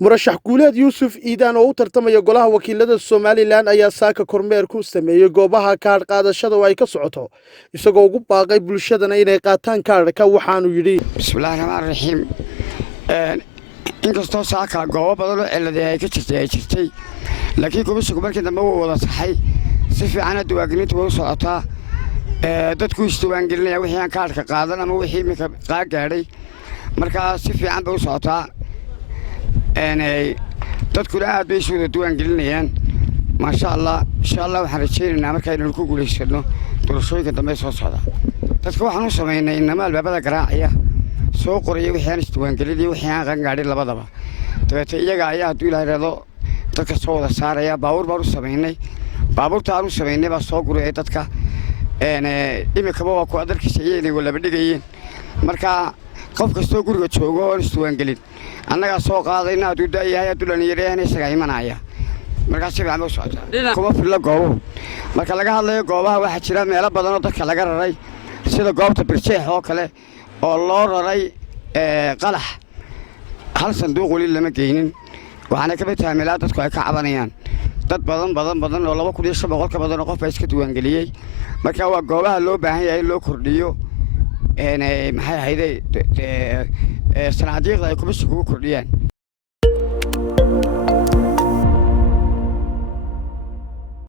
murashaax guuleed yuusuf iidaan oo u tartamaya golaha wakiilada Somaliland ayaa saaka kormeer ku sameeyay goobaha kaadh qaadashada oo ay ka socoto isagoo ugu baaqay bulshadana inay qaataan kaadhka waxaanu yiri bismillaahir rahmaanir rahiim inkastoo saaka goobo badan oo ciladay ay ka jirtay laakiin komishanku markii dambe uu wada saxay si fiican diwangelinta u socotaa dadku isdiwangelinaya wixii aan kaadhka qaadan ama wixii imika gaadhay marka si fiican bay u socotaa dadkuna aad bay isu wada diwangelinayaan maasha Allah insha Allah waxaan rajaynaynaa markaynu ku guuleysano doorashooyinka dambe soo socda dadku waxaan u sameynay inama albaabada garaacaya soo qoriyay wixii aan isdiwangelinay wixii aan qangaadhay labadaba dabeeta iyaga ayaa haduu ilaahay dadka soo wada saaraya baabuur baan u sameynay baabuurta aan u sameynay baa soo guriyay dadka imika waa ku adarkiisa inay wala badhigayeen marka qof kastoo guriga joogo oo isdiwangelin annaga soo qaadayna haduu daayahay haduu dhalinyarada isaga imanaya marka si fiican u socota kuma filla goobo marka laga hadlayo goobaha waxa jira meelo badan oo dadka laga raray sida goobta birjeex oo kale oo loo raray qalax hal sanduuq wali lama geynin waxaana ka mid tahay meelaha dadku ay ka cabanayaan dad badan oo 2500 ka badan oo qof ay iska diwangeliyay marka waa goobaha loo baahan yahay loo kordhiyo maxay ahayd sanaadiiqda ay komishanku ku kordhiyaan